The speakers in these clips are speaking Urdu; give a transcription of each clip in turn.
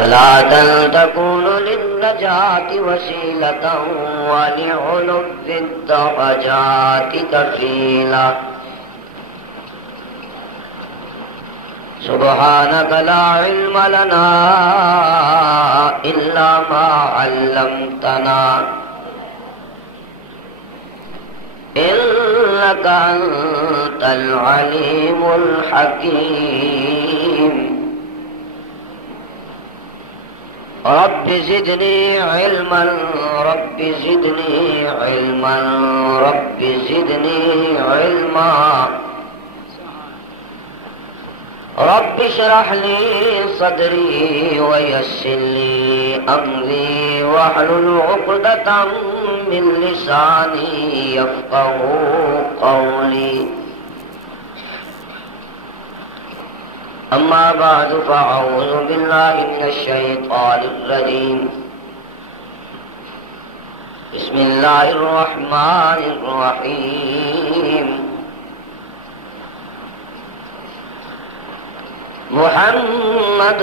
صلاة تكون للنجاة وسيلة ولعلو الدرجات كفيلا. سبحانك لا علم لنا إلا ما علمتنا إنك أنت العليم الحكيم. رب زدني علما رب زدني علما رب زدني علما. رب اشرح لي صدري ويسر لي أمري واحلل عقدة من لساني يفقهوا قولي. أما بعد فأعوذ بالله من الشيطان الرجيم. بسم الله الرحمن الرحيم. محمد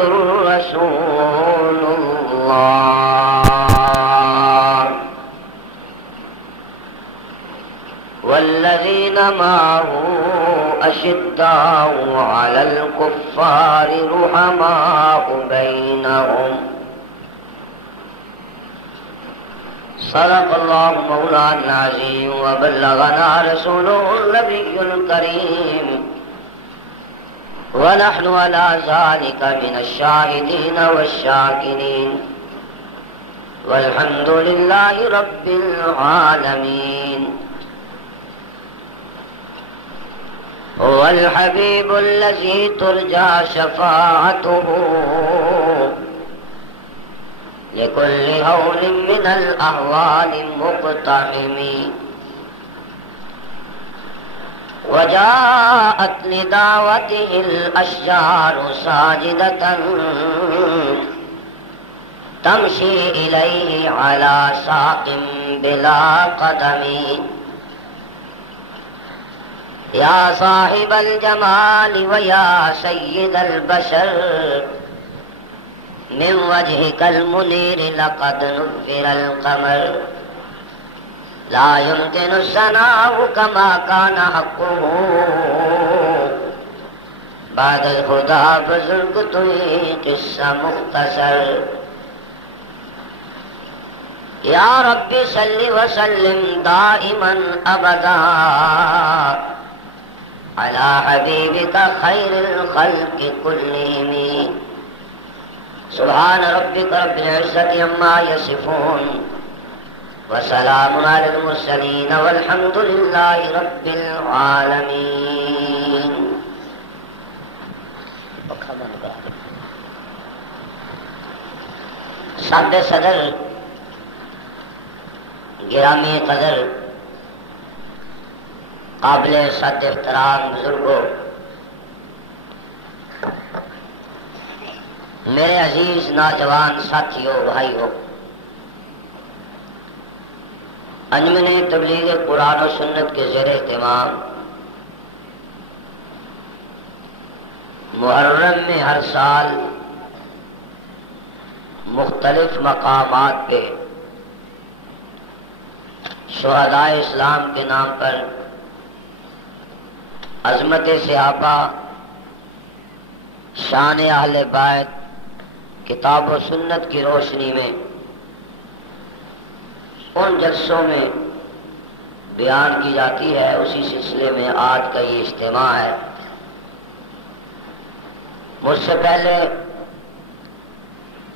رسول الله والذين معه أشداء على الكفار رحماء بينهم. صدق الله مولانا العظيم وبلغنا رسوله النبي الكريم ونحن على ذلك من الشاهدين والشاكرين والحمد لله رب العالمين. هو الحبيب الذي ترجى شفاعته لكل هول من الأهوال مقتحم. وجاءت لدعوته الأشجار ساجدة تمشي إليه على ساق بلا قدم. يا صاحب الجمال ويا سيد البشر من وجهك المنير لقد نفر القمر. لا يمكن الثناء كما كان حقه بعد الخدا بزرگ توی قصہ مختصر. یا رب صل وسلم دائما ابدا على حبيبك خير الخلق كلهم. سبحان ربك رب العزة عما يصفون وسلام على المرسلين والحمد لله رب العالمين. سعد صدر گرامی قدر قابل صد احترام بزرگوں، میرے عزیز نوجوان ساتھیوں بھائیوں، انجمن تبلیغ قرآن و سنت کے زیر اہتمام محرم میں ہر سال مختلف مقامات پہ شہدائے اسلام کے نام پر عظمت صحابہ، شان اہل بیت، کتاب و سنت کی روشنی میں ان جلسوں میں بیان کی جاتی ہے. اسی سلسلے میں آج کا یہ اجتماع ہے. مجھ سے پہلے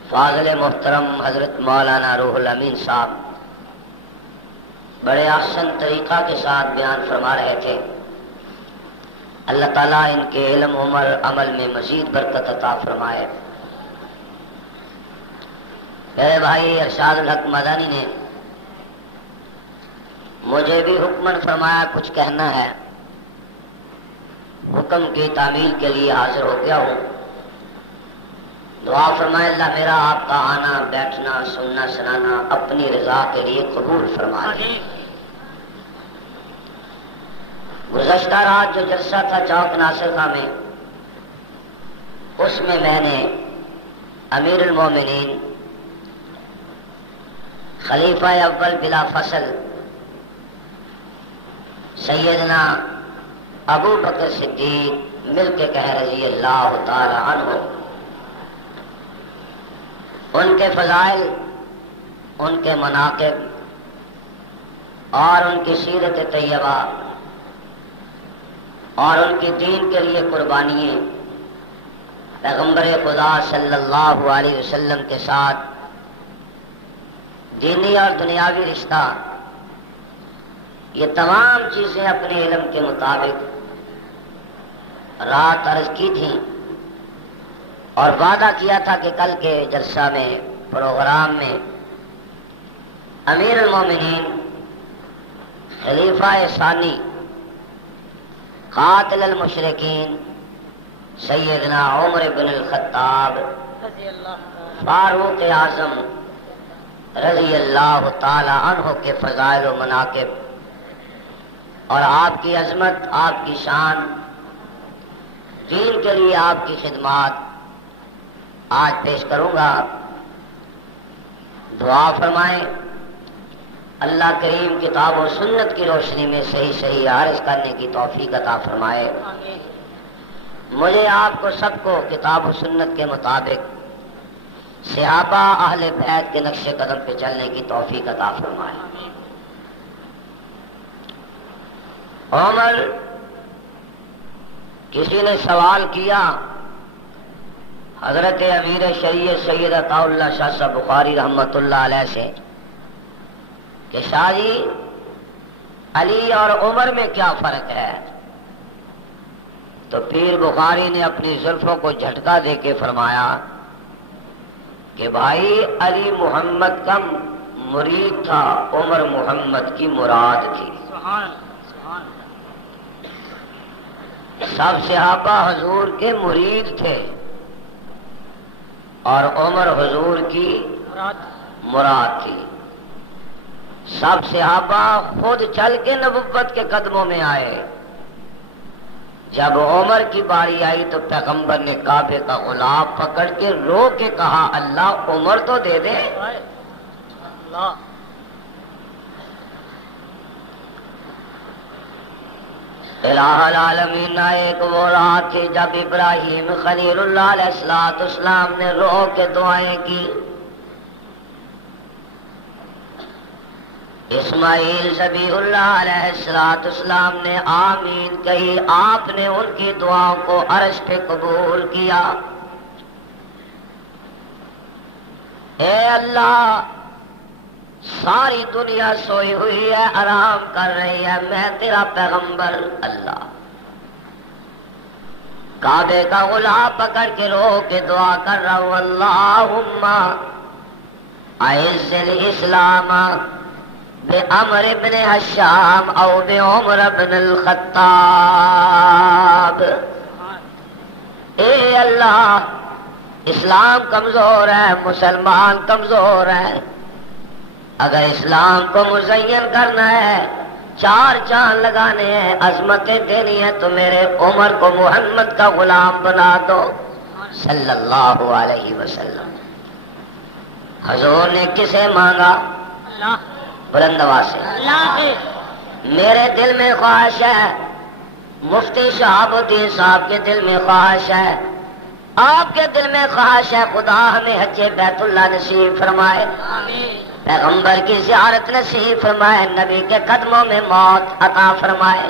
فاضل محترم حضرت مولانا روح الامین صاحب بڑے احسن طریقہ کے ساتھ بیان فرما رہے تھے. اللہ تعالیٰ ان کے علم عمر عمل میں مزید برکت عطا فرمائے. میرے بھائی ارشاد الحق مدانی نے مجھے بھی حکمن فرمایا کچھ کہنا ہے. حکم کی تعمیل کے لیے حاضر ہو گیا ہوں. دعا فرمائے اللہ میرا آپ کا آنا بیٹھنا سننا سنانا اپنی رضا کے لیے قبول فرمائے. گزشتہ رات جو جلسہ تھا چوک ناصر خاں میں، اس میں نے امیر المومنین خلیفہ اول بلا فصل سیدنا ابو بکر صدیق مل کے کہہ رضی اللہ تعالی عنہ، ان کے فضائل، ان کے مناقب اور ان کی سیرت طیبہ اور ان کی دین کے لیے قربانیاں، پیغمبر خدا صلی اللہ علیہ وسلم کے ساتھ دینی اور دنیاوی رشتہ، یہ تمام چیزیں اپنے علم کے مطابق رات عرض کی تھیں اور وعدہ کیا تھا کہ کل کے جلسہ میں، پروگرام میں امیر المومنین خلیفہ ثانی قاتل المشرکین سیدنا عمر بن الخطاب فاروق اعظم رضی اللہ تعالی عنہ کے فضائل و مناقب اور آپ کی عظمت، آپ کی شان، دین کے لیے آپ کی خدمات آج پیش کروں گا۔ دعا فرمائیں اللہ کریم کتاب و سنت کی روشنی میں صحیح صحیح عرض کرنے کی توفیق عطا فرمائے، مجھے آپ کو سب کو کتاب و سنت کے مطابق صحابہ اہل بیت کے نقش قدم پہ چلنے کی توفیق عطا فرمائے۔ عمر، کسی نے سوال کیا حضرت امیر شریعت سید عطا اللہ شاہ صاحب بخاری رحمۃ اللہ علیہ سے کہ شاہ جی علی اور عمر میں کیا فرق ہے؟ تو پیر بخاری نے اپنی زلفوں کو جھٹکا دے کے فرمایا کہ بھائی علی محمد کا مرید تھا، عمر محمد کی مراد تھی۔ سب صحابہ حضور کے مرید تھے اور عمر حضور کی مراد تھی۔ سب صحابہ خود چل کے نبوت کے قدموں میں آئے، جب عمر کی باری آئی تو پیغمبر نے کعبے کا غلاف پکڑ کے رو کے کہا اللہ عمر تو دے دے۔ الہ العالمین ایک وہ رات تھی جب ابراہیم خلیل اللہ علیہ السلام نے رو کے دعائیں کی، اسماعیل ذبیح اللہ علیہ السلام نے آمین کہی، آپ نے ان کی دعاؤں کو عرش پہ قبول کیا۔ اے اللہ، ساری دنیا سوئی ہوئی ہے، آرام کر رہی ہے، میں تیرا پیغمبر اللہ کعبے کا غلاف پکڑ کے رو کے دعا کر رہا ہوں، اللہم اعز الاسلام بعمر بن حشام او بعمر بن الخطاب۔ اے اللہ، اسلام کمزور ہے، مسلمان کمزور ہے، اگر اسلام کو مزین کرنا ہے، چار چاند لگانے ہیں، عظمتیں دینی ہے، تو میرے عمر کو محمد کا غلام بنا دو صلی اللہ علیہ وسلم۔ حضور نے کسے مانگا؟ بلند آواز سے میرے دل میں خواہش ہے، مفتی شہاب الدین صاحب کے دل میں خواہش ہے، آپ کے دل میں خواہش ہے، خدا ہمیں حج بیت اللہ نصیب فرمائے، پیغمبر کی زیارت نصیب فرمائے، نبی کے قدموں میں موت عطا فرمائے،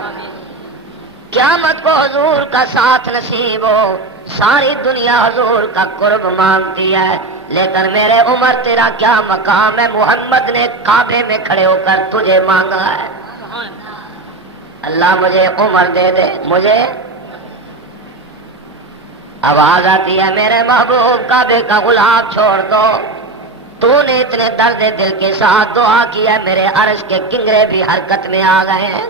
قیامت کو حضور کا ساتھ نصیب ہو۔ ساری دنیا حضور کا قرب مانگتی ہے، لیکن میرے عمر تیرا کیا مقام ہے؟ محمد نے کعبے میں کھڑے ہو کر تجھے مانگا ہے، اللہ مجھے عمر دے دے۔ مجھے آواز آتی ہے میرے محبوب کعبے کا غلاف چھوڑ دو، تو نے اتنے درد دل کے ساتھ دعا کیا، میرے عرش کے کنگرے بھی حرکت میں آ گئے ہیں،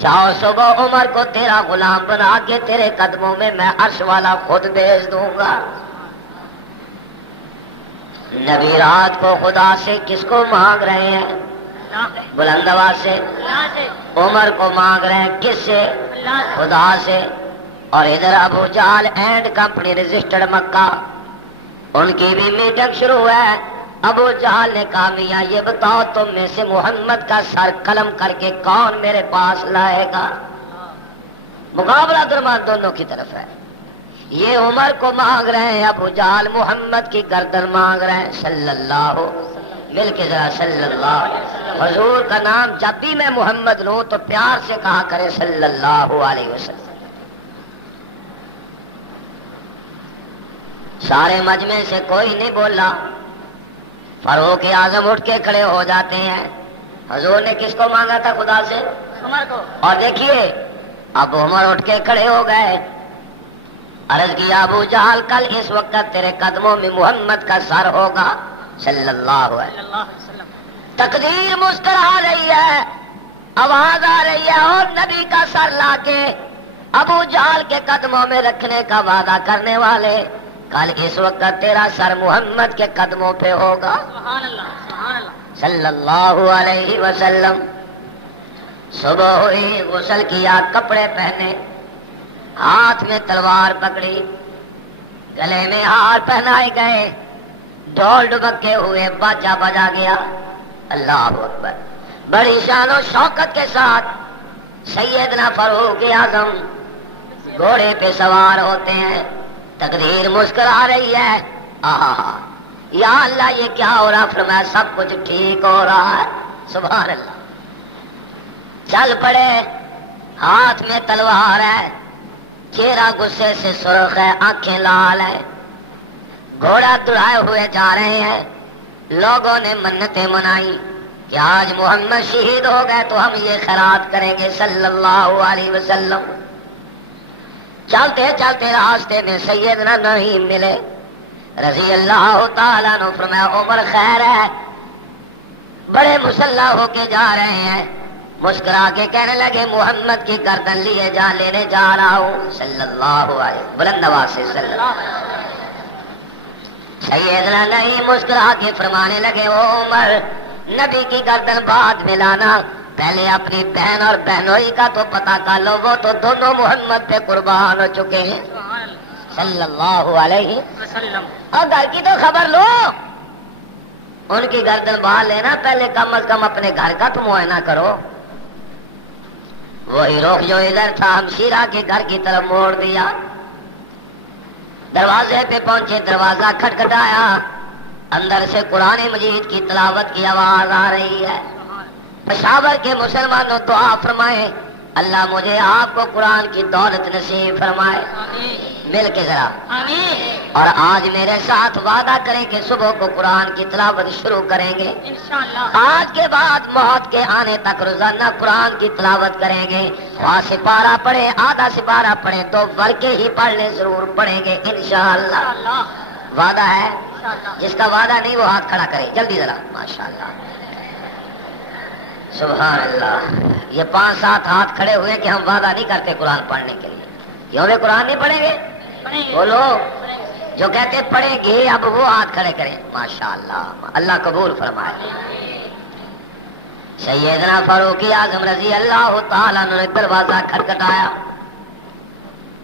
جاؤ صبح عمر کو تیرا غلام بنا کے تیرے قدموں میں میں عرش والا خود بھیج دوں گا۔ نبی رات کو خدا سے کس کو مانگ رہے ہیں؟ بلند آواز سے عمر کو مانگ رہے ہیں، کس سے؟ خدا سے۔ اور ادھر ابو جہل اینڈ کمپنی رجسٹرڈ مکہ ان کی بھی میٹنگ شروع ہے. ابو جہل نے کہا میاں یہ بتاؤ تم میں سے محمد کا سر قلم کر کے کون میرے پاس لائے گا؟ مقابلہ درمیان دونوں کی طرف ہے. یہ عمر کو مانگ رہے ہیں، ابو جہل محمد کی گردن مانگ رہے ہیں. صلی اللہ، مل کے ذرا صلی اللہ. حضور کا نام جب بھی میں محمد لوں تو پیار سے کہا کرے صلی اللہ علیہ وسلم. سارے مجمع سے کوئی نہیں بولا. فاروق اعظم اٹھ کے کھڑے ہو جاتے ہیں. حضور نے کس کو مانگا تھا؟ خدا سے، عمر کو. اور دیکھیے اب عمر اٹھ کے کھڑے ہو گئے. عرض کیا ابو جہل کل اس وقت تیرے قدموں میں محمد کا سر ہوگا صلی اللہ علیہ وسلم. تقدیر مسکرا رہی ہے، آواز آ رہی ہے اور نبی کا سر لا کے ابو جہل کے قدموں میں رکھنے کا وعدہ کرنے والے، کل اس وقت تیرا سر محمد کے قدموں پہ ہوگا. سبحان اللہ، سبحان اللہ صلی اللہ علیہ وسلم. صبح ہوئی، غسل کیا، کپڑے پہنے، ہاتھ میں تلوار پکڑی، گلے میں ہار پہنائے گئے، ڈھول ڈبکے ہوئے، باجا بجا گیا. اللہ اکبر. بڑی شان و شوکت کے ساتھ سیدنا فاروق اعظم گھوڑے پہ سوار ہوتے ہیں. تقدیر مسکرا رہی ہے. آہا یا اللہ یہ کیا ہو رہا؟ فرمایا سب کچھ ٹھیک ہو رہا ہے. سبحان اللہ. چل پڑے، ہاتھ میں تلوار ہے، چہرہ غصے سے سرخ ہے، آنکھیں لال ہے. گھوڑا دوڑائے ہوئے جا رہے ہیں. لوگوں نے منتیں منائی کہ آج محمد شہید ہو گئے تو ہم یہ خیرات کریں گے صلی اللہ علیہ وسلم. چلتے چلتے راستے میں سیدنا نعیم ملے رضی اللہ تعالیٰ عنہ. فرمایا عمر خیر ہے؟ بڑے مسلح ہو کے جا رہے ہیں. مسکرا کے کہنے لگے محمد کی گردن لینے جا رہا ہوں صلی اللہ علیہ وسلم. بلند آواز سے صلی اللہ علیہ وسلم. سیدنا نہیں مسکرا کے فرمانے لگے او عمر نبی کی گردن بعد میں لانا، پہلے اپنی بہن اور بہنوئی کا تو پتہ کر لو، وہ تو دونوں محمد پہ قربان ہو چکے ہیں صلی اللہ علیہ وسلم. اور گھر کی تو خبر لو، ان کی گردن باندھ لینا، پہلے کم از کم اپنے گھر کا تو معائنہ کرو. وہی رخ جو ادھر تھا ہمشیرہ کے گھر کی طرف موڑ دیا. دروازے پہ پہنچے، دروازہ کھٹکھٹایا، اندر سے قرآن مجید کی تلاوت کی آواز آ رہی ہے. پشاور کے مسلمانوں دعا فرمائے اللہ مجھے آپ کو قرآن کی دولت نصیب فرمائے. مل کے ذرا آمین. اور آج میرے ساتھ وعدہ کریں کہ صبح کو قرآن کی تلاوت شروع کریں گے انشاءاللہ. آج کے بعد موت کے آنے تک روزانہ قرآن کی تلاوت کریں گے. وہاں سپارہ پڑھے، آدھا سپارہ پڑھے تو ورکے ہی پڑھنے ضرور پڑھیں گے انشاءاللہ. وعدہ ہے. جس کا وعدہ نہیں وہ ہاتھ کھڑا کرے جلدی ذرا. ماشاءاللہ سبحان اللہ. یہ 5-7 ہاتھ کھڑے ہوئے کہ ہم وعدہ نہیں کرتے قرآن پڑھنے کے لیے. کیوں وہ قرآن نہیں پڑھیں گے؟ بولو جو کہتے پڑھیں گے اب وہ ہاتھ کھڑے کریں. ماشاءاللہ اللہ قبول فرمائے. سیدنا فاروق اعظم رضی اللہ تعالیٰ نے دروازہ کھٹکھٹایا.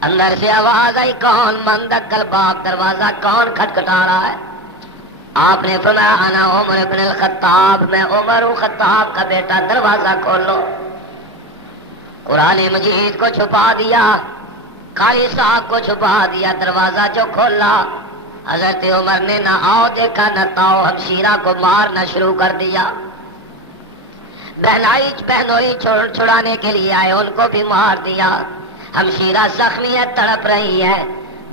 اندر سے آواز آئی کون؟ بند الباب. دروازہ کون کھٹکھٹا رہا ہے؟ آپ نے فرمایا انا عمر بن الخطاب، میں عمر ہوں خطاب کا بیٹا. دروازہ کھول لو. قرآن مجید کو چھپا دیا، قاری صاحب کو چھپا دیا. دروازہ جو کھولا حضرت عمر نے نہ آؤ دیکھا نہ تاؤ، ہمشیرہ کو مارنا شروع کر دیا. بہنوئی چھڑانے کے لیے آئے ان کو بھی مار دیا. ہمشیرہ زخمی ہے، تڑپ رہی ہے.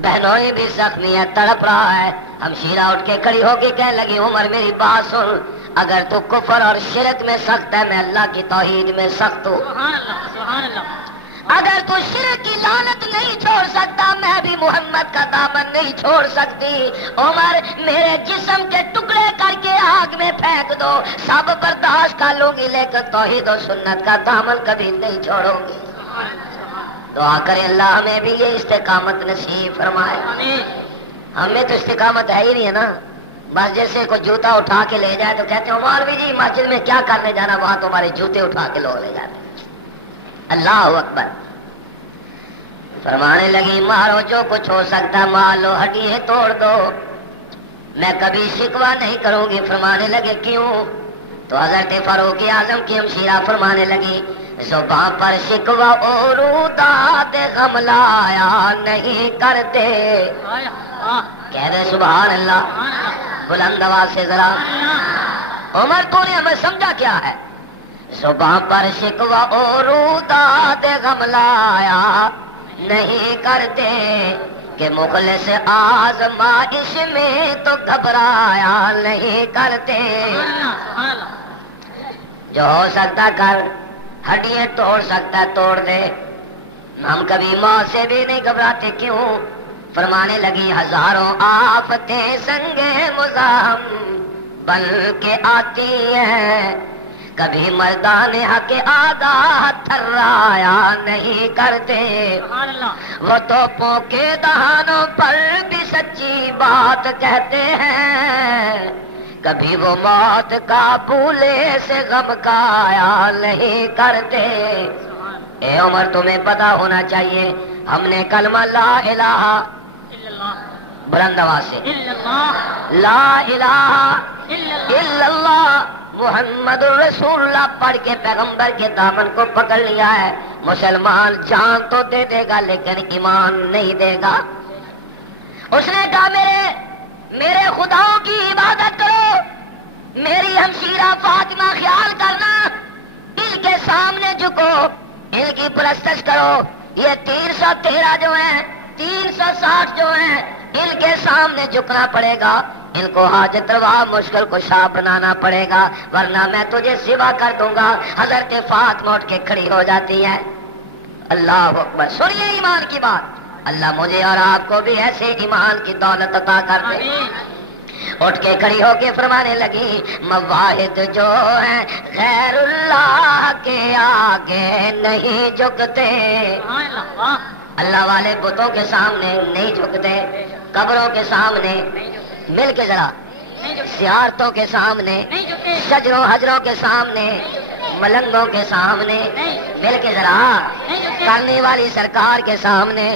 بہنوئی بھی زخمی ہے، تڑپ رہا ہے. ہمشیرہ اٹھ کے کھڑی ہو کے کہنے لگی عمر میری بات سن، اگر تو کفر اور شرک میں سخت ہے میں اللہ کی توحید میں سخت ہوں. سبحان اللہ سبحان اللہ. اگر تو شرک کی لعنت نہیں چھوڑ سکتا میں بھی محمد کا دامن نہیں چھوڑ سکتی. عمر میرے جسم کے ٹکڑے کر کے آگ میں پھینک دو، سب برداشت کر لوں گی لیکن توحید و سنت کا دامن کبھی نہیں چھوڑوں گی. دعا کرے اللہ ہمیں بھی یہ استقامت نصیب فرمائے. ہمیں تو استقامت ہے ہی نہیں ہے نا. مسجد سے کوئی جوتا اٹھا کے لے جائے تو کہتے ہیں مولوی جی مسجد میں کیا کرنے جانا، وہاں تمہارے جوتے اٹھا کے لوگ لے جاتے. اللہ اکبر. فرمانے لگی مارو جو کچھ ہو سکتا مار لو، ہڈیاں توڑ دو. میں کبھی شکوہ نہیں کروں گی. فرمانے لگے کیوں؟ تو حضرت فاروق اعظم کی ہمشیرہ فرمانے لگی زبان پر شکوہ اور داد غم لایا نہیں کرتے. کہہ دے سبحان اللہ بلند آواز سے ذرا. عمر تو نے ہمیں سمجھا کیا ہے؟ زبان پر شکوہ اور داد غم لایا نہیں کرتے کہ مخلص آزمائش میں تو گھبرایا نہیں کرتے. جو ہو سکتا کر، ہڈیاں توڑ سکتا توڑ دے. ہم کبھی موت سے بھی نہیں گھبراتے. کیوں؟ فرمانے لگی ہزاروں آفتیں سنگے مزاحم بن کے آتی ہیں، کبھی مردان حق آگاہ تھرایا نہیں کرتے. وہ توپوں کے دہانوں پر بھی سچی بات کہتے ہیں، کبھی وہ موت کا بھولے سے غم کایا نہیں کرتے. اے عمر تمہیں پتا ہونا چاہیے ہم نے کلمہ لا الہ بلند آواز سے لا الہ الا اللہ محمد رسول اللہ پڑھ کے پیغمبر کے دامن کو پکڑ لیا ہے. مسلمان جان تو دے دے گا لیکن ایمان نہیں دے گا. اس نے کہا میرے خداؤں کی عبادت کرو، میری ہمشیرہ فاطمہ خیال کرنا، ان کے سامنے جھکو، ان کی پرستش کرو. یہ 313 جو ہیں 360 جو ہیں ان کے سامنے جھکنا پڑے گا، ان کو حاجت روا مشکل کشا بنانا پڑے گا، ورنہ میں تجھے سوا کر دوں گا. حضرت فاطمہ اٹھ کے کھڑی ہو جاتی ہے. اللہ اکبر. سنیے ایمان کی بات. اللہ مجھے اور آپ کو بھی ایسے ایمان کی دولت عطا کر دے. اٹھ کے کھڑی ہو کے فرمانے لگی مواحد جو ہیں غیر اللہ کے آگے نہیں جھکتے. اللہ والے بتوں کے سامنے نہیں جھکتے، قبروں کے سامنے مل کے ذرا، سیارتوں کے سامنے، شجروں حجروں کے سامنے، ملنگوں کے سامنے مل کے ذرا، کرنے والی سرکار کے سامنے.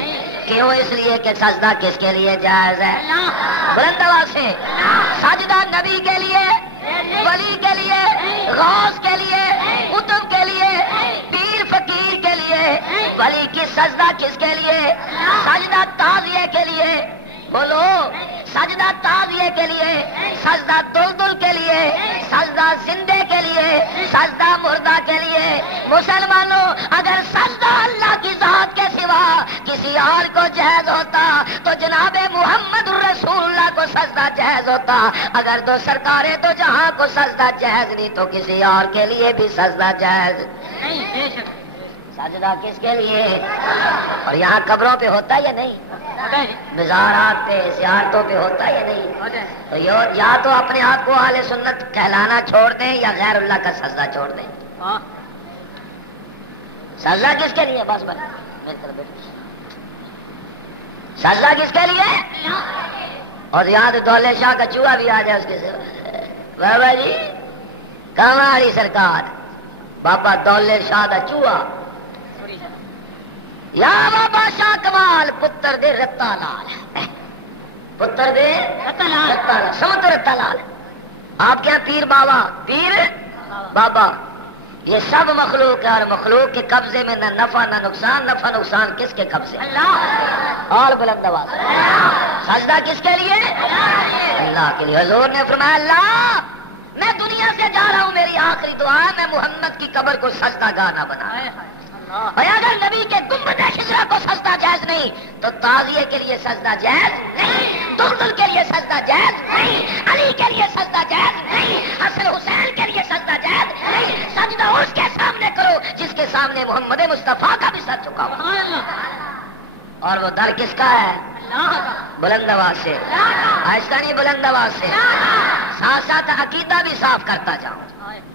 کیوں؟ اس لیے کہ سجدہ کس کے لیے جائز ہے؟ بلند آواز سے. سجدہ نبی کے لیے، ولی کے لیے، غوث کے لیے، قطب کے لیے، پیر فقیر کے لیے. ولی کی سجدہ کس کے لیے؟ سجدہ تعزیے کے لیے. بولو سجدہ تعزیے کے لیے، سجدہ دلدل کے لیے، سجدہ زندے کے لیے، سجدہ مردہ کے لیے. مسلمانوں اگر سجدہ اللہ کی ذات کے سوا کسی اور کو جائز ہوتا تو جناب محمد رسول اللہ کو سجدہ جائز ہوتا. اگر تو سرکاریں تو جہاں کو سجدہ جائز نہیں تو کسی اور کے لیے بھی سجدہ جائز نہیں. سجدہ کس کے لیے؟ اور یہاں قبروں پہ ہوتا یا نہیں؟ مزارات پہ سیارتوں پہ ہوتا یا نہیں؟ تو یا تو اپنے آپ کو اہل سنت کہلانا چھوڑ دیں یا غیر اللہ کا سجدہ چھوڑ دیں. سجدہ کس کے لیے؟ بس سجدہ کس کے لیے؟ اور یہاں تو دولے شاہ کا چوہا بھی آ جائے اس کے سوا. بابا جی کماری سرکار بابا دولے شاہ کا چوہا یا بابا شاہ کمال پتر دے رتا لال، پتر دے رتا لال سمت رتا لال. آپ کے یہاں پیر بابا پیر بابا یہ سب مخلوق ہے، اور مخلوق کے قبضے میں نہ نفع نہ نقصان. نفع نقصان کس کے قبضے؟ اللہ. اور بلند آواز. سجدہ کس کے لیے؟ اللہ کے لیے. حضور نے فرمایا اللہ میں دنیا سے جا رہا ہوں، میری آخری دعا ہے میں محمد کی قبر کو سجدہ گاہ نہ بنا. اور اگر نبی کے گنبد خضرا کو سجدہ جائز نہیں تو تعزیے کے لیے سجدہ جائز نہیں، دلدل کے لیے سجدہ جائز نہیں، علی کے لیے سجدہ جائز نہیں، حسن حسین کے لیے سجدہ جائز نہیں. سجدہ اس کے سامنے کرو جس کے سامنے محمد مصطفیٰ کا بھی سر چکا ہوا. اور وہ در کس کا ہے؟ بلند آواز سے. آہستہ نہیں بلند آواز سے. ساتھ ساتھ عقیدہ بھی صاف کرتا جاؤں،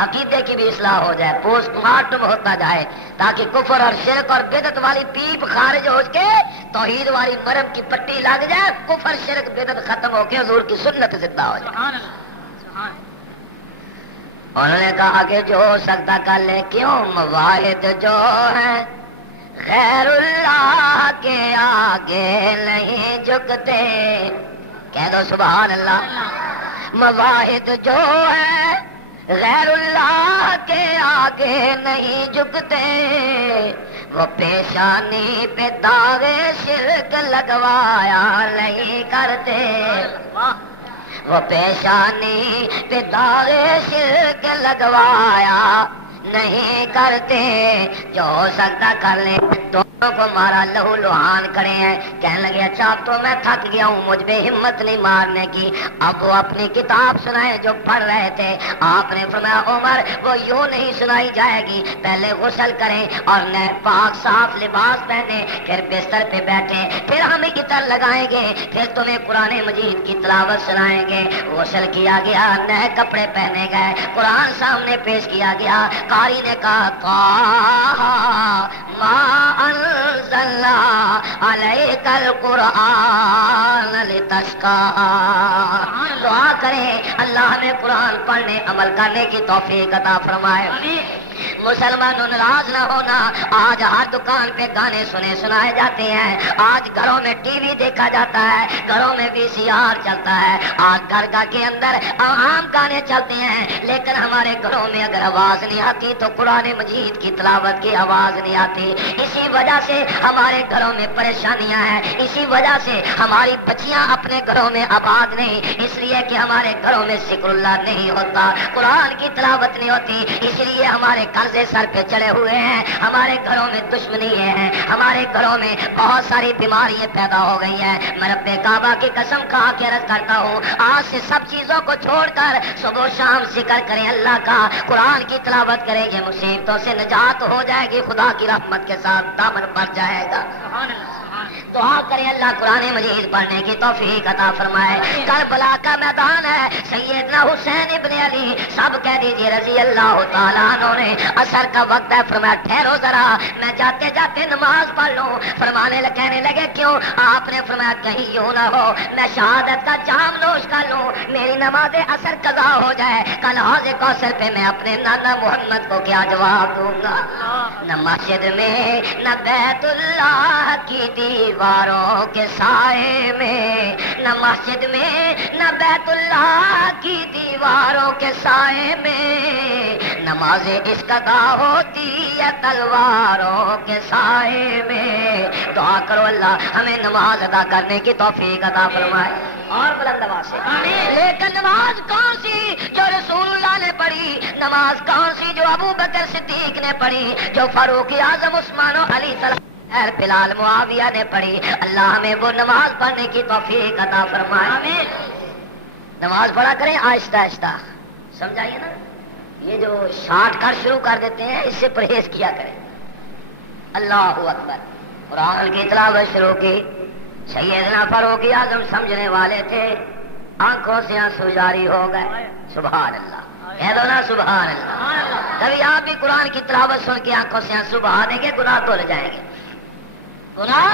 عقیدے کی بھی اصلاح ہو جائے، پوسٹ مارٹم ہوتا جائے تاکہ کفر اور شرک اور بدعت والی پیپ خارج ہو کے توحید والی مرم کی پٹی لگ جائے، کفر شرک بدعت ختم ہو کے حضور کی سنت زندہ ہو جائے. انہوں نے کہا کہ جو ہو سکتا کر لے. کیوں؟ مواحد جو ہیں غیر اللہ کے آگے نہیں جھکتے، کہہ دو سبحان اللہ. مواحد جو ہے غیر اللہ کے آگے نہیں جھکتے، وہ پیشانی پہ داغ شرک لگوایا نہیں کرتے، وہ پیشانی پہ داغ شرک لگوایا نہیں کرتے. جو ہو سکتا کر لیں. دونوں کو مارا، لہو لہان کھڑے ہیں. کہنے لگے اچھا اب تو میں تھک گیا ہوں، مجھ پہ ہمت نہیں مارنے کی. اب وہ اپنی کتاب سنائے جو پڑھ رہے تھے. آپ نے فرمایا عمر وہ یوں نہیں سنائی جائے گی، پہلے غسل کریں اور نئے پاک صاف لباس پہنے، پھر بستر پہ بیٹھے، پھر ہم عطر لگائیں گے، پھر تمہیں قرآن مجید کی تلاوت سنائیں گے. غسل کیا گیا، نئے کپڑے پہنے گئے، قرآن سامنے پیش کیا گیا. قاری نے کہا ما انزلنا علیک القرآن لتشقی. دعا کریں اللہ ہمیں قرآن پڑھنے عمل کرنے کی توفیق عطا فرمائے. مسلمانوں ناراض نہ ہونا. آج ہر دکان پہ گانے سنائے جاتے ہیں، آج گھروں میں ٹی وی دیکھا جاتا ہے، گھروں میں وی سی آر چلتا ہے، آج گھر کے اندر عام گانے چلتے ہیں، لیکن ہمارے گھروں میں اگر آواز نہیں آتی تو قرآن مجید کی تلاوت کی آواز نہیں آتی. اسی وجہ سے ہمارے گھروں میں پریشانیاں ہیں، اسی وجہ سے ہماری بچیاں اپنے گھروں میں آباد نہیں، اس لیے کہ ہمارے گھروں میں ذکر اللہ نہیں ہوتا، قرآن کی تلاوت نہیں ہوتی، اس لیے ہمارے قرضے سر پہ چڑھے ہوئے ہیں، ہمارے گھروں میں دشمنی ہے، ہمارے گھروں میں بہت ساری بیماریاں پیدا ہو گئی ہیں. میں رب کعبہ کی قسم کھا کے عرض کرتا ہوں آج سے سب چیزوں کو چھوڑ کر صبح و شام ذکر کریں اللہ کا، قرآن کی تلاوت کریں گے، مصیبتوں سے نجات ہو جائے گی، خدا کی رحمت کے ساتھ دامن بڑھ جائے گا. دعا کریں اللہ قرآن مجید پڑھنے کی توفیق عطا فرمائے. کربلا کا میدان ہے، سیدنا حسین ابن علی سب کہہ دیجئے رضی اللہ تعالیٰ عنہ نے. عصر کا وقت ہے، فرمایا ٹھہرو ذرا میں جاتے جاتے نماز پڑھ لوں. کہنے لگے کیوں؟ آپ نے فرمایا کہیں یوں نہ ہو میں شہادت کا جام نوش کر لوں، میری نماز عصر قضا ہو جائے، کل حوض کوثر پہ میں اپنے نانا محمد کو کیا جواب دوں گا؟ نہ مسجد میں نہ بیت اللہ کی دیواروں کے سائے میں، نہ مسجد میں نہ بیت اللہ کی دیواروں کے سائے میں، نماز اس قضا ہوتی ہے تلواروں کے سائے میں. دعا کرو اللہ ہمیں نماز ادا کرنے کی توفیق عطا فرمائے. اور بلند آواز سے لیکن نماز کون سی جو رسول اللہ نے پڑھی؟ نماز کون سی جو ابو بکر صدیق نے پڑھی، جو فاروق اعظم عثمان و علی بلال معاویہ نے پڑھی؟ اللہ ہمیں وہ نماز پڑھنے کی توفیق عطا فرمائے. نماز پڑھا کریں آہستہ آہستہ، سمجھائیے نا. یہ جو شارٹ کٹ شروع کر دیتے ہیں اس سے پرہیز کیا کریں. اللہ اکبر. قرآن کی تلاوت شروع کی، سیدنا فاروق اعظم سمجھنے والے تھے، آنکھوں سے آنسو جاری ہو گئے. سبحان اللہ، کہہ دو نا سبحان اللہ. کبھی آپ بھی قرآن کی تلاوت سن کے آنکھوں سے آنسو بہا دیں گے، گناہ دھل جائیں گے، گناہ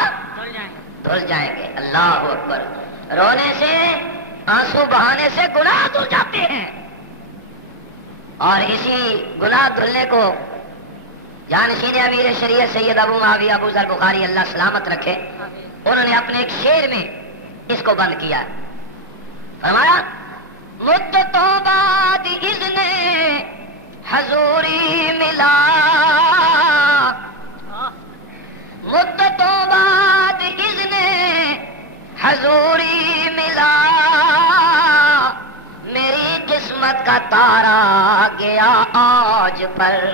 دھل جائیں گے. اللہ اکبر. رونے سے آنسو بہانے سے گناہ دھل جاتے ہیں، اور اسی گناہ دھلنے کو جانشین امیر شریعت سید ابو معاویہ ابو ذر بخاری اللہ سلامت رکھے، انہوں نے اپنے ایک شعر میں اس کو بند کیا. فرمایا مدتوں بعد اذن حضوری ملا، مدتوں بعد اذن حضوری ملا، میری قسمت کا تارا گیا آج پر،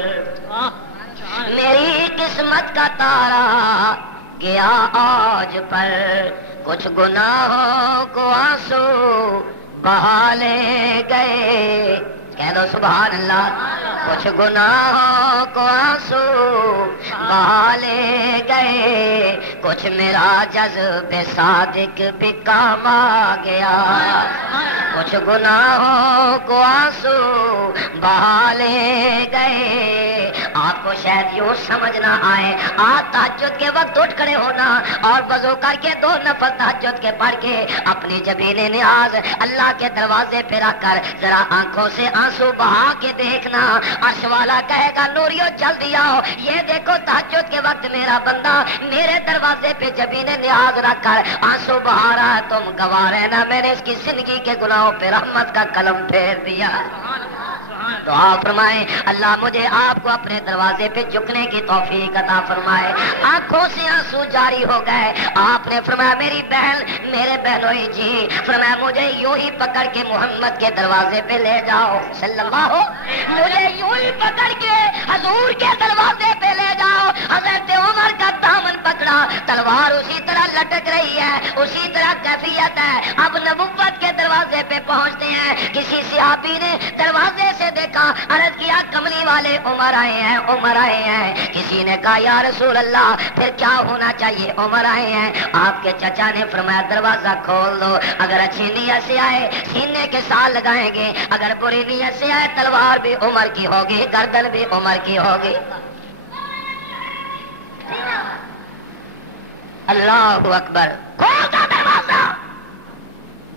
میری قسمت کا تارا گیا آج پر، کچھ گناہوں کو آنسو بہا لے گئے. کہہ دو سبحان اللہ. کچھ گناہوں کو آنسو بہا لے گئے، کچھ میرا جذب صادق بھی کام آ گیا، کچھ گناہوں کو آنسو بہا لے گئے، آپ کو شاید یوں سمجھ نہ آئے، آج تہجد کے وقت اٹھ کھڑے ہونا اور وضو کر کے 2 نفل تہجد کے پڑھ کے اپنی جبین نیاز اللہ کے دروازے پہ رکھ کر ذرا آنکھوں سے آنسو بہا کے دیکھنا، عرش والا کہے گا نوریو جلدی آؤ، یہ دیکھو تہجد کے وقت میرا بندہ میرے دروازے پہ جبین نیاز رکھ کر آنسو بہا رہا ہے، تم گواہ رہنا میں نے اس کی زندگی کے گناہوں پہ رحمت کا قلم پھیر دیا۔ دعا فرمائے اللہ مجھے آپ کو اپنے دروازے پہ جھکنے کی توفیق عطا فرمائے۔ آنکھوں سے آنسو جاری ہو گئے، آپ نے فرمایا میری بہن میرے بہنوئی جی، فرمایا مجھے یوں ہی پکڑ کے محمد کے دروازے پہ لے جاؤ صلی اللہ، مجھے یوں ہی پکڑ کے حضور کے دروازے پہ لے جاؤ۔ حضرت عمر کا دامن پکڑا، تلوار اسی طرح لٹک رہی ہے، اسی طرح کیفیت ہے۔ اب نبوت کے دروازے پہ پہنچتے ہیں، کسی صحابی نے دروازے سے دیکھا، عرض کیا کملی والے عمر آئے ہیں، عمر آئے ہیں۔ کسی نے کہا یا رسول اللہ پھر کیا ہونا چاہیے، عمر آئے ہیں۔ آپ کے چچا نے فرمایا دروازہ کھول دو، اگر اچھی نیت سے آئے سینے کے ساتھ لگائیں گے، اگر بری نیت سے آئے تلوار بھی عمر کی ہوگی، گردن بھی عمر کی ہوگی۔ اللہ اکبر، کھول دو دروازہ۔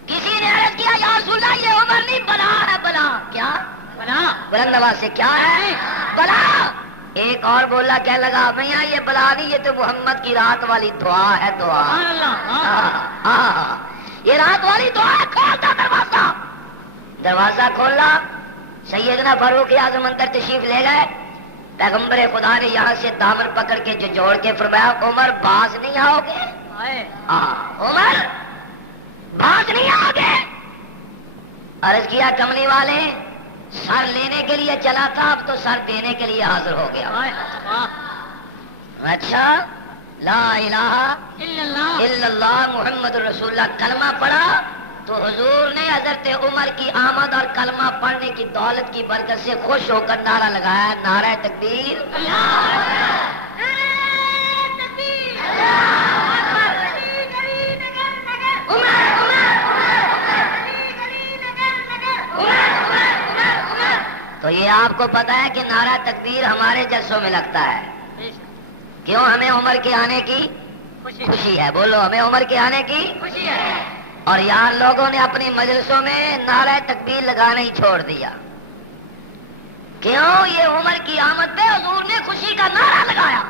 کسی نے عرض کیا یا رسول اللہ یہ عمر نہیں بلا ہے، بلا کیا بلا، بلند آواز سے کیا ہے بلا۔ ایک اور بولا کہنے لگا میاں یہ بلا نہیں، یہ تو محمد کی رات والی دعا ہے، دعا۔ یہ رات والی دعا ہے، کھول دو دروازہ۔ دروازہ کھولا، سیدنا فاروق اعظم اندر تشریف لے گئے۔ پیغمبر خدا نے یہاں سے دامن پکڑ کے جھنجھوڑ کے فرمایا عمر باز نہیں آؤ گے، عمر باز نہیں آؤ گے۔ عرض کیا کملی والے سر لینے کے لیے چلا تھا، اب تو سر دینے کے لیے حاضر ہو گیا۔ اچھا لا الہ الا اللہ محمد رسول اللہ کلمہ پڑھا تو حضور نے حضرت عمر کی آمد اور کلمہ پڑھنے کی دولت کی برکت سے خوش ہو کر نعرہ لگایا، نعرہ تکبیر، تو یہ آپ کو پتا ہے کہ نعرہ تکبیر ہمارے جلسوں میں لگتا ہے، کیوں؟ ہمیں عمر کے آنے کی خوشی ہے، بولو ہمیں عمر کے آنے کی خوشی ہے۔ اور یہاں لوگوں نے اپنی مجلسوں میں نعرہ تکبیر لگانا ہی چھوڑ دیا، کیوں؟ یہ عمر کی آمد پہ حضور نے خوشی کا نعرہ لگایا۔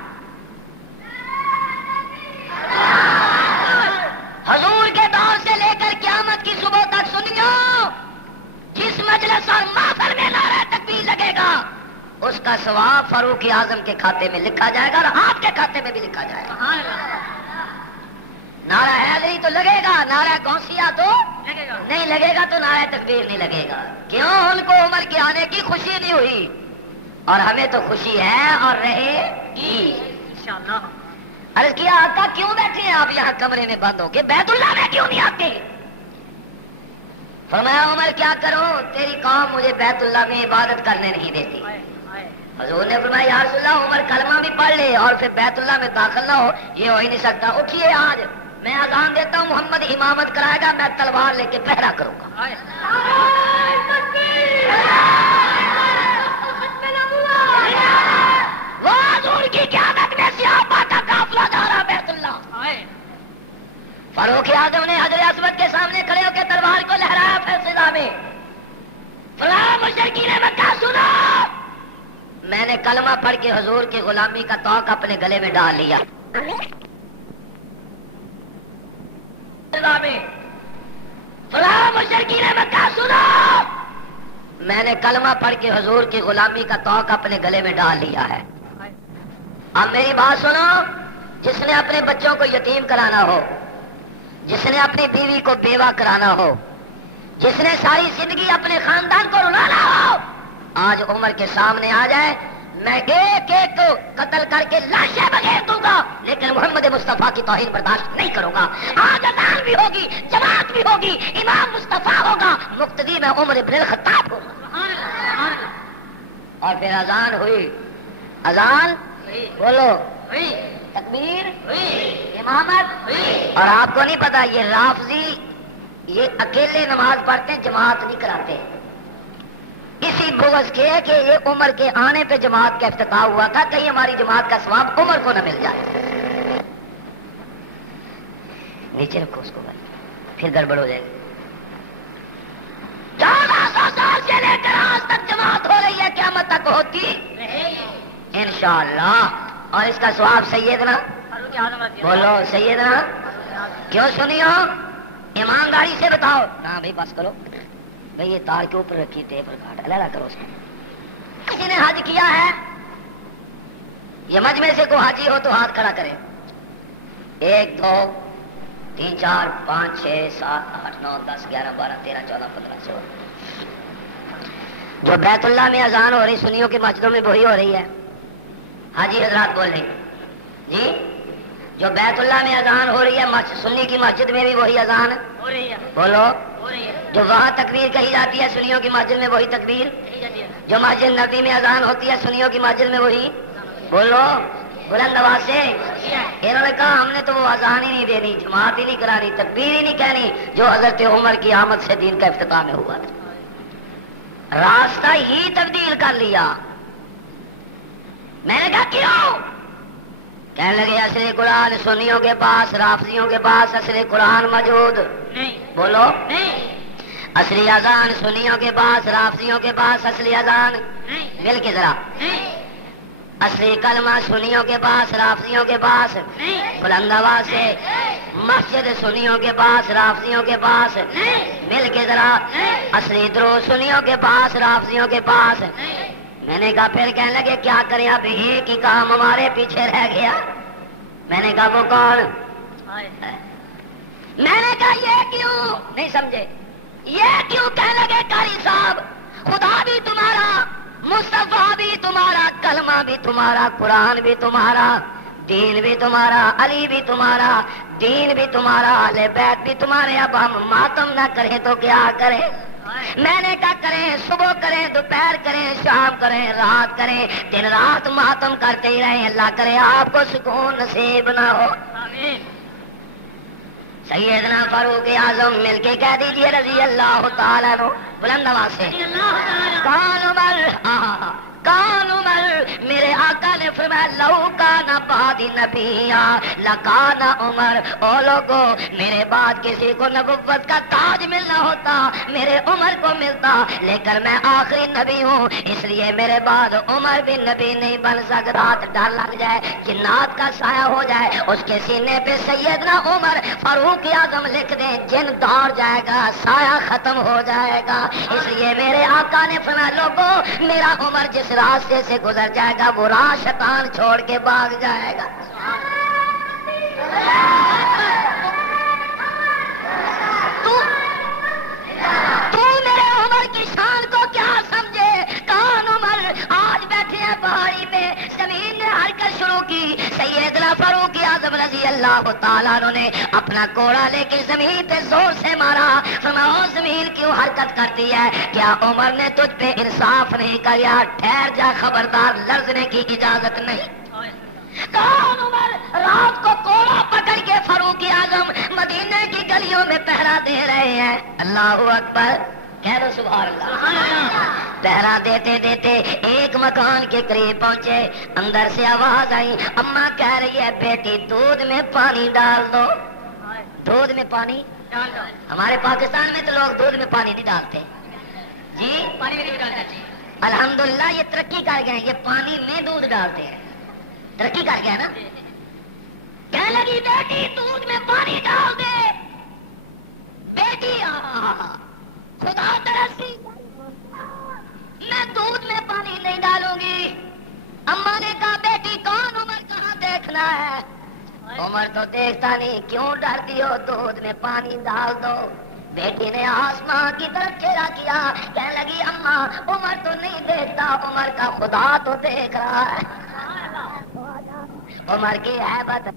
حضور کے دور سے لے کر قیامت کی صبح تک سنیو، جس مجلس اور محفل میں نعرہ تکبیر لگے گا اس کا ثواب فاروق اعظم کے کھاتے میں لکھا جائے گا اور آپ کے کھاتے میں بھی لکھا جائے گا۔ نعرہ حیدری تو لگے گا، نعرہ غوثیہ تو نہیں لگے گا، تو نعرہ تکبیر نہیں لگے گا، کیوں؟ ان کو عمر کے آنے کی خوشی نہیں ہوئی، اور ہمیں تو خوشی ہے اور رہے گی انشاءاللہ۔ عرض کیا آقا کیوں بیٹھے ہیں آپ یہاں کمرے میں بند ہو کے، بیت اللہ میں کیوں نہیں آتے؟ فرمایا عمر کیا کروں، تیری قوم مجھے بیت اللہ میں عبادت کرنے نہیں دیتی۔ حضور نے فرمایا یا رسول اللہ عمر کلمہ بھی پڑھ لے اور پھر بیت اللہ میں داخل نہ ہو، یہ ہو ہی نہیں سکتا۔ اٹھیے آج میں اذان دیتا ہوں، محمد امامت کرائے گا، میں تلوار لے کے پہرا کروں گا۔ وہ حضور کی قیادت میں صحابہ کا قافلہ جا رہا بیت اللہ۔ فاروق اعظم نے حجر اسود کے سامنے کھڑے ہو کے تلوار کو لہرایا فیصلہ میں، فرمایا مشرکین مکہ سنو، میں نے کلمہ پڑھ کے حضور کی غلامی کا توق اپنے گلے میں ڈال لیا۔ فرمایا مشرکین مکہ سنو، میں نے کلمہ پڑھ کے حضور کی غلامی کا توق اپنے گلے میں ڈال لیا ہے۔ اب میری بات سنو، جس نے اپنے بچوں کو یتیم کرانا ہو، جس نے اپنی بیوی کو بیوہ کرانا ہو، جس نے ساری زندگی اپنے خاندان کو رلانا ہو، آج عمر کے سامنے آ جائے، میں ایک ایک کو قتل کر کے لاشیں بغیر دوں گا، لیکن محمد مصطفیٰ کی توہین برداشت نہیں کروں گا۔ آج اذان بھی ہوگی، جماعت بھی ہوگی، امام مصطفیٰ ہوگا، مقتدی میں عمر بن الخطاب ہوگا۔ اور پھر اذان ہوئی، اذان بولو تکبیر، امامت، اور آپ کو نہیں پتا یہ رافضی یہ اکیلے نماز پڑھتے ہیں، جماعت نہیں کراتے، اسی اتنی بغض کے کہ یہ عمر کے آنے پہ جماعت کا افتتاح ہوا تھا، کہیں ہماری جماعت کا ثواب عمر کو نہ مل جائے۔ نیچے رکھو اس کو بھائی، پھر گڑبڑ ہو جائے گی۔ 1400 سال سے لے کر آج تک جماعت ہو رہی ہے، قیامت تک ہوتی انشاءاللہ، اور اس کا ثواب سیدنا، بولو سیدنا، کیوں سنیو؟ ایمانداری سے بتاؤ۔ ہاں بھائی بس کرو بھائی، یہ تار کے اوپر رکھی ٹیپ پر کاٹ اللہ کرو اس کو۔ کسی نے حج کیا ہے، یہ مجمع سے کوئی حاجی ہو تو ہاتھ کھڑا کرے۔ 1 2 3 4 5 6 7 8 9 10 11 12 13 14 15 16۔ جو بیت اللہ میں اذان ہو رہی سنیوں کی مسجدوں میں وہی ہو رہی ہے؟ حاجی حضرات بول رہے جی، جو بیت اللہ میں اذان ہو رہی ہے سنی کی مسجد میں بھی وہی اذان ہو رہی ہے، بولو ہو رہی ہے۔ جو وہاں تکبیر کہی جاتی ہے سنیوں کی مسجد میں وہی تکبیر کہی جاتی ہے۔ جو مسجد نبی میں اذان ہوتی ہے سنیوں کی مسجد میں وہی، بولو بلند آواز سے۔ انہوں نے کہا ہم نے تو وہ اذان ہی نہیں دینی، جماعت ہی نہیں کرانی، تکبیر ہی نہیں کہنی جو حضرت عمر کی آمد سے دین کا افتتاح میں ہوا تھا۔ راستہ ہی تبدیل کر لیا۔ میں نے کہا کیوں؟ کہنے لگے اصل قرآن سنیوں کے پاس، رافضیوں کے پاس اصل قرآن موجود نہیں، بولو نہیں۔ اصلی اذان سنیوں کے پاس، رافضیوں کے پاس اصلی اذان نہیں، مل کے ذرا اصلی کلمہ سنیوں کے پاس، رافضیوں کے پاس نہیں، بلند آواز سے۔ مسجد سنیوں کے پاس، رافضیوں کے پاس مل کے ذرا اصلی درود سنیوں کے پاس، رافضیوں کے پاس۔ میں نے کہا پھر کہنے لگے کیا کریں، اب ایک ہی کام ہمارے پیچھے رہ گیا۔ میں نے کہا وہ کون؟ میں نے کہا یہ کیوں نہیں سمجھے، یہ کیوں کہنے لگے قاری صاحب خدا بھی تمہارا، مصطفیٰ بھی تمہارا، کلمہ بھی تمہارا، قرآن بھی تمہارا، دین بھی تمہارا، علی بھی تمہارا، دین بھی تمہارا، اہل بیت بھی تمہارے، اب ہم ماتم نہ کریں تو کیا کریں؟ میں نے کہا کریں، صبح کریں، دوپہر کریں، شام کریں، رات کریں، دن رات ماتم کرتے ہی رہیں، اللہ کرے آپ کو سکون نصیب نہ ہو۔ سیدنا فاروق اعظم مل کے کہہ دیجئے رضی اللہ تعالیٰ عنہ، بلند آواز سے۔ کان عمر، کان عمر، میرے آقا نے فرمایا لو کان بعد نبیا لکان عمر، او لوگو میرے بعد کسی کو نبوت کا تاج ملنا ہوتا میرے عمر کو ملتا، لیکن میں آخری نبی ہوں اس لیے میرے بعد عمر بھی نبی نہیں بن سکتا۔ ڈر لگ جائے، جنات کا سایہ ہو جائے اس کے سینے پہ سیدنا عمر فاروق اعظم لکھ دیں، جن دوڑ جائے گا، سایہ ختم ہو جائے گا۔ اس لیے میرے آقا نے فرمایا لوگو میرا عمر جس راستے سے گزر جائے گا وہ راہ شیطان چھوڑ کے بھاگ جائے گا۔ تو میرے عمر کی شان کو کیا سمجھے؟ کون عمر آج بیٹھے ہیں پہاڑی میں، زمین نے حرکت شروع کی، سیدنا فاروق اعظم رضی اللہ تعالیٰ عنہ نے اپنا کوڑا لے کے زمین پہ زور سے مارا، فرمایا زمین کیوں حرکت کرتی ہے؟ کیا عمر نے تجھ پہ انصاف نہیں کیا؟ ٹھہر جا خبردار، لرزنے کی اجازت نہیں۔ کون عمر رات کو کوڑا پکڑ کے فاروق اعظم مدینے کی گلیوں میں پہرا دے رہے ہیں۔ اللہ اکبر، کہہ دو سبحان اللہ۔ پہرا دیتے دیتے ایک مکان کے قریب پہنچے، اندر سے آواز آئی، اماں کہہ رہی ہے بیٹی دودھ میں پانی ڈال دو۔ دودھ میں پانی ڈال دو؟ ہمارے پاکستان میں تو لوگ دودھ میں پانی نہیں ڈالتے جی، پانی میں نہیں ڈالنا چاہیے۔ الحمدللہ یہ ترقی کر گئے ہیں، یہ پانی میں دودھ ڈالتے ہیں، ترقی کر گیا نا۔ کہنے لگی بیٹی دودھ میں پانی ڈال دے۔ بیٹی خدا ترسی، میں دودھ میں پانی نہیں ڈالوں گی۔ اماں نے کہا بیٹی کون عمر کہاں دیکھنا ہے؟ عمر تو دیکھتا نہیں، کیوں ڈرتی ہو؟ دودھ میں پانی ڈال دو۔ بیٹی نے آسمان کی طرف چہرہ کیا، کہنے لگی اماں عمر تو نہیں دیکھتا، عمر کا خدا تو دیکھ رہا ہے۔ عمر کی ہیبت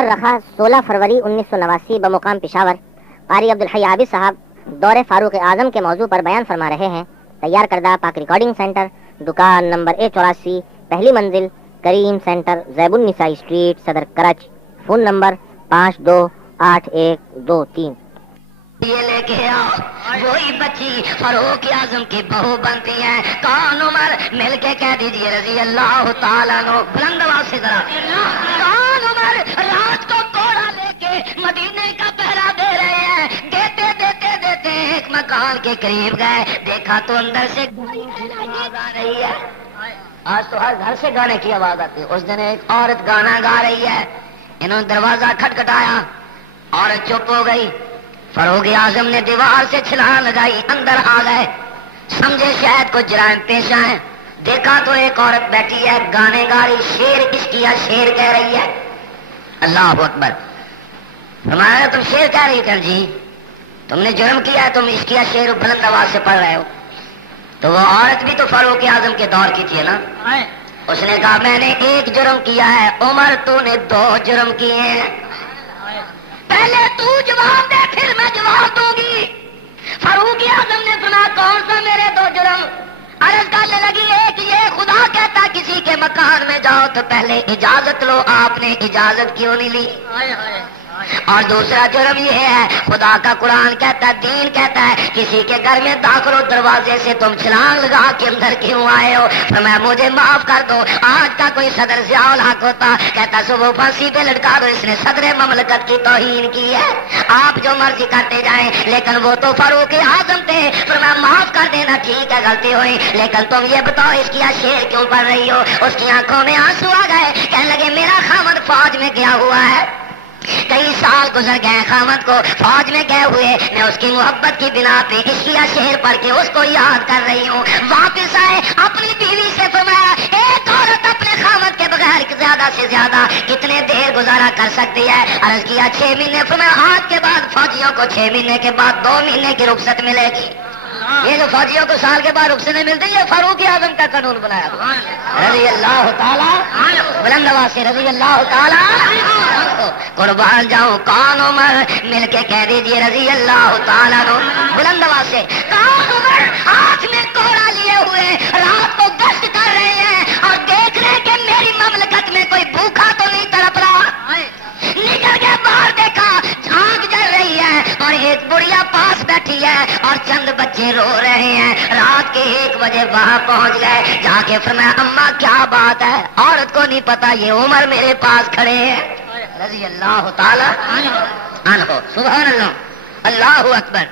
پر رکھا 16 فروری 1989 بمقام پشاور. قاری عبدالحی عابد صاحب دور فاروق اعظم کے موضوع پر بیان فرما رہے ہیں. تیار کردہ پاک ریکارڈنگ سینٹر, دکان نمبر A84, پہلی منزل, کریم سینٹر, زیب النساء اسٹریٹ, صدر کراچی. Phone number 528123. یہ لے کے آؤ وہی بچی فاروق اعظم کی بہو بنتی ہے. کون عمر؟ مل کے کہہ دیجئے رضی اللہ تعالیٰ عنہ. بلند آواز سے ذرا. کون عمر رات کو کوڑا لے کے مدینے کا پہرا دے رہے ہیں. دیتے دیتے دیتے ایک مکان کے قریب گئے, دیکھا تو اندر سے آواز آ رہی ہے. آج تو ہر گھر سے گانے کی آواز آتی ہے. اس دن ایک عورت گانا گا رہی ہے. انہوں نے دروازہ کھٹکھٹایا, عورت چپ ہو گئی. فاروق اعظم نے دیوار سے چھلانگ لگائی, اندر آ گئے. سمجھے شاید کچھ جرائم پیش آئے. دیکھا تو ایک عورت بیٹھی ہے, گانے گا رہی, شیر عشقیہ شیر کہہ رہی ہے. اللہ اکبر. فرمایا تم شیر کہہ رہی کر جی, تم نے جرم کیا ہے, تم عشقیہ شیر بلند آواز سے پڑھ رہے ہو. تو وہ عورت بھی تو فاروق اعظم کے دور کی تھی نا. اس نے کہا میں نے ایک جرم کیا ہے, عمر تو نے 2 جرم کیے ہیں. پہلے تو جواب دے پھر میں جواب دوں گی. فاروق اعظم نے سنا کون سا میرے 2 جرم؟ عرض کرنے لگی ایک یہ خدا کہتا کسی کے مکان میں جاؤ تو پہلے اجازت لو, آپ نے اجازت کیوں نہیں لی؟ اور دوسرا جرم یہ ہے خدا کا قرآن کہتا ہے, دین کہتا ہے کسی کے گھر میں داخل ہو دروازے سے تم چھلانگ لگا کے اندر کیوں آئے ہو؟ میں مجھے معاف کر دو. آج کا کوئی صدر ضیاء الحق ہوتا کہتا صبح پھانسی پہ لٹکا دو, اس نے صدر مملکت کی توہین کی ہے. آپ جو مرضی کرتے جائیں, لیکن وہ تو فاروق اعظم تھے. میں معاف کر دینا ٹھیک ہے غلطی ہوئی, لیکن تم یہ بتاؤ اس کی شیر کیوں پڑھ رہی ہو؟ اس کی آنکھوں میں آنسو آ گئے, کہنے لگے میرا خامد فوج میں گیا ہوا ہے, کئی سال گزر گئے خامد کو فوج میں گئے ہوئے, میں اس کی محبت کی بنا پہ عشقیہ شعر پڑھ کے اس کو یاد کر رہی ہوں. واپس آئے, اپنی بیوی سے فرمایا ایک عورت اپنے خامد کے بغیر زیادہ سے زیادہ کتنے دیر گزارا کر سکتی ہے؟ عرض کیا 6 مہینے. فرمایا آج کے بعد فوجیوں کو 6 مہینے کے بعد 2 مہینے کی رخصت ملے گی. یہ جو فوجیوں کو سال کے بعد رخصتیں ملتی ہے, فاروق اعظم کا قانون بنایا رضی اللہ تعالیٰ. بلند آواز سے رضی اللہ تعالیٰ. قربان جاؤں کون عمر؟ مل کے کہہ دیجئے رضی اللہ تعالیٰ. بلند آواز سے کون عمر ہاتھ میں کوڑا لیے ہوئے رات کو گشت کر رہے ہیں اور دیکھ رہے کہ میری مملکت میں کوئی بھوکا تو نہیں تڑپ رہا؟ نکل کے باہر دیکھا آگ جل رہی ہے اور ایک بڑھیا پاس بیٹھی ہے اور چند بچے رو رہے ہیں. رات کے 1 بجے وہاں پہنچ گئے, جا کے فرمایا اماں کیا بات ہے؟ عورت کو نہیں پتا یہ عمر میرے پاس کھڑے ہیں رضی اللہ تعالیٰ عنہ. سبحان اللہ, اللہ اکبر.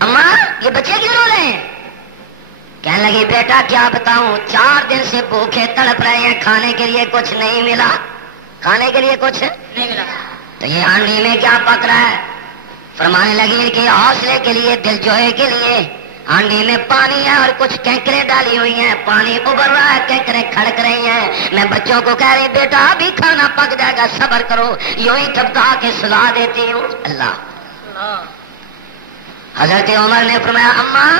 اماں یہ بچے کیوں رو رہے ہیں؟ کہنے لگی بیٹا کیا بتاؤں, 4 دن سے بھوکے تڑپ رہے ہیں, کھانے کے لیے کچھ نہیں ملا. کھانے کے لیے کچھ نہیں ملا تو یہ ہانڈی میں کیا پک رہا ہے؟ فرمانے لگی کہ حوصلے کے لیے, دل جوئے کے لیے ہانڈی میں پانی ہے اور کچھ کینکریں ڈالی ہوئی ہیں, پانی ابل رہا ہے, کینکریں کھڑک رہی ہیں. میں بچوں کو کہہ رہی بیٹا ابھی کھانا پک جائے گا, صبر کرو, یوں ہی ٹپکا کے سلا دیتی ہوں. اللہ. حضرت عمر نے فرمایا اماں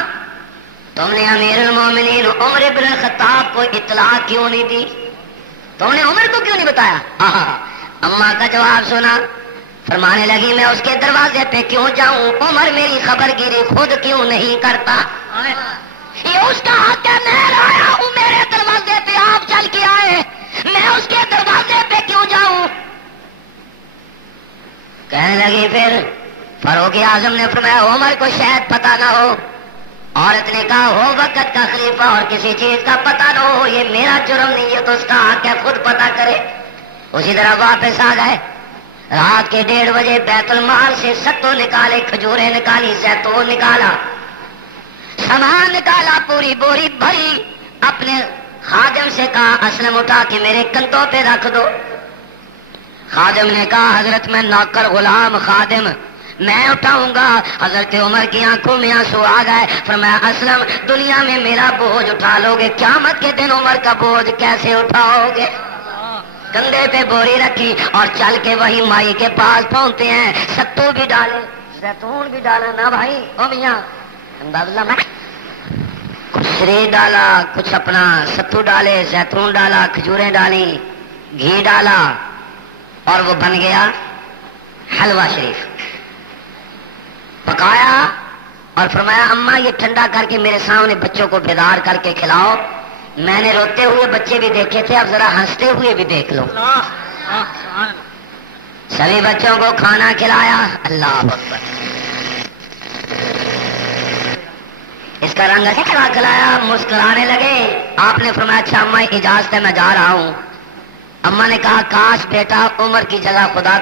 تم نے امیر المومنین عمر بن الخطاب کو اطلاع کیوں نہیں دی؟ تم نے عمر کو کیوں نہیں بتایا؟ اماں کا جواب سنا. فرمانے لگی میں اس کے دروازے پہ کیوں جاؤں, عمر میری خبر گیری خود کیوں نہیں کرتا؟ یہ اس کا حق ہے, میں آیا ہوں میرے دروازے پہ, آپ چل کے آئے, میں اس کے دروازے پہ کیوں جاؤں؟ کہنے لگی پھر فاروق اعظم نے فرمایا عمر کو شاید پتا نہ ہو. عورت نے کہا ہو وقت کا خلیفہ اور کسی چیز کا پتا نہ ہو, یہ میرا جرم نہیں ہے تو اس کا حق ہے خود پتا کرے. اسی طرح واپس آ گئے. رات کے 1:30 بجے بیت المال سے ستو نکالے, کھجوریں نکالی, زیتون نکالا, سامان نکالا, پوری بوری بھری. اپنے خادم سے کہا اسلم اٹھا کے میرے کندھوں پہ رکھ دو. خادم نے کہا حضرت میں نوکر غلام خادم میں اٹھاؤں گا. حضرت عمر کی آنکھوں میں آنسو آ گئے. فرمایا اسلم دنیا میں میرا بوجھ اٹھا لو گے, قیامت کے دن عمر کا بوجھ کیسے اٹھاؤ گے؟ کندھے پہ بوری رکھی اور چل کے وہی مائی کے پاس پہنچتے ہیں. ستو بھی ڈالے, زیتون بھی ڈالا نا بھائی, او میاں کچھ شری ڈالا, کچھ اپنا ستو ڈالے, زیتون ڈالا, کھجوریں ڈالی, گھی ڈالا. اور وہ بن گیا حلوہ شریف. پکایا اور فرمایا اماں یہ ٹھنڈا کر کے میرے سامنے بچوں کو بیدار کر کے کھلاؤ. میں نے روتے ہوئے بچے بھی دیکھے تھے, اب ذرا ہنستے ہوئے بھی دیکھ لو. سبھی بچوں کو کھانا کھلایا. اللہ اکبر. اس کا رنگ ایسے کھلایا, مسکرانے لگے. آپ نے فرمایا اچھا اماں اجازت ہے میں جا رہا ہوں. اماں نے کہا کاش بیٹا عمر کی جگہ خدا